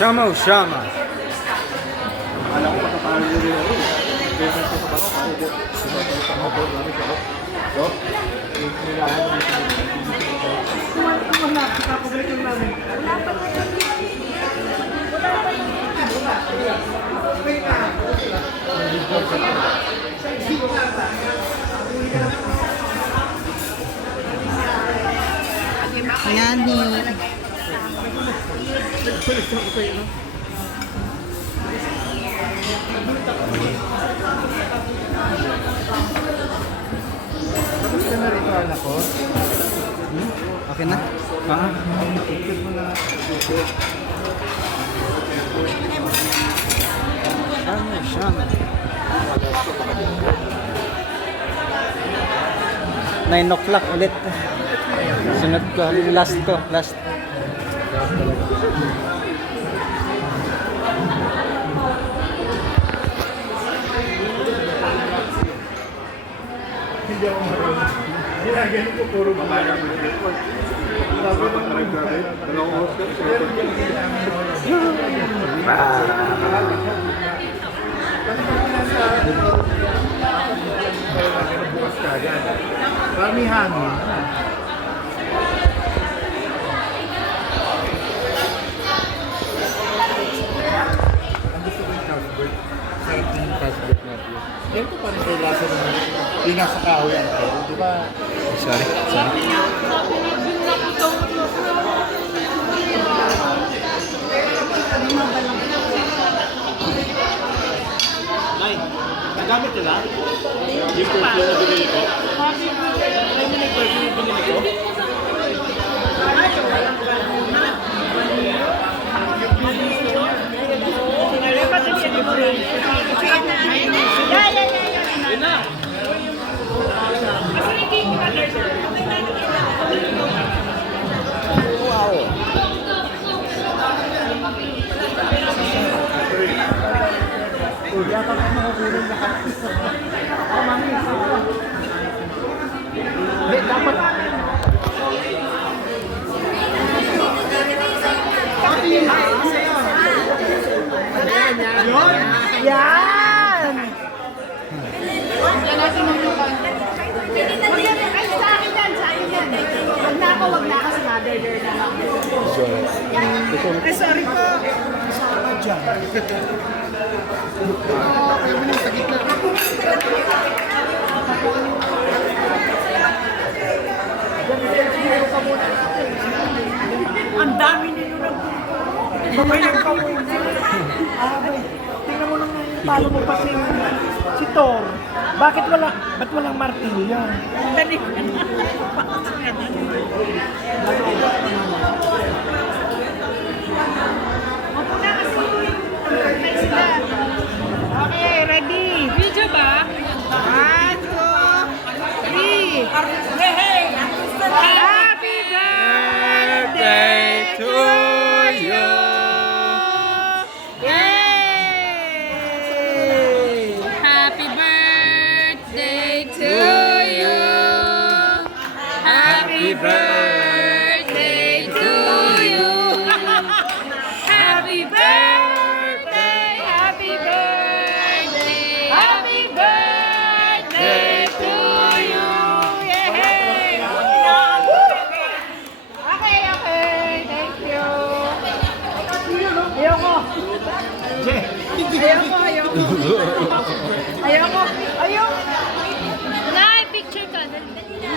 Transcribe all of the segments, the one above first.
Shama o Shama? Alam ko matatalo nyo rin ako. Kaya sa pa ako, kaya din. Sinasabi namin siya. So, nilahan namin siya. Wala, kakabalik lang namin. Wala pa Nani. Tapos ka na rito, anak ko. Okay na? Shama o Shama? 9 o'clock ulit. Sunod ko, last ko, last. Hindi ako marunong. Ginagano ko puro babae. Sabi ng nag-gabit, dalawang oras ka, bukas ka agad. Marami hangin. Ang gusto ko yung cashbird. Sarap yung cashbird natin. Yan ko parang kay lasa naman. Yung nasa kahoy ang tayo. Di ba? Sorry. Nay, nagamit nila? Yung perfume na binili ko? Ay, may perfume na binili ko? Dapat makakulang lahat. Mami. Dapat. Yan! Wag na kasi mother there na lang. Ay, sorry po. Kaya mo nang sa gitna. Ang dami ninyo nagpunta. Babay nagkapunta. Tingnan mo lang paano mo pa si Thor. Ba't walang martilyo yan? Dali. Okay, ready? Video ba? 1, 2, 3. Hey! Happy birthday to you! Yay! Happy birthday to you. Happy birthday to you. Happy birthday, happy birthday, happy birthday to you. Yay! Okay, thank you. Ayoko. Nay, picture ka. Dali na.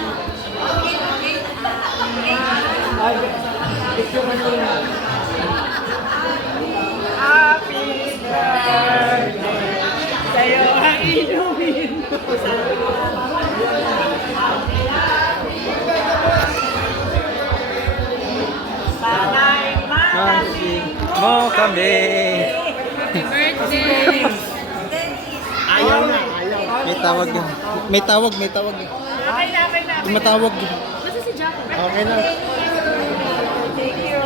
Happy birthday sa'yo ang inumin. Sana'y malasing Mo kami. Happy birthday. Ayaw na. May tawag yan. May tawag. Okay na. Tumatawag. Basta si Jack. Okay na. Thank you.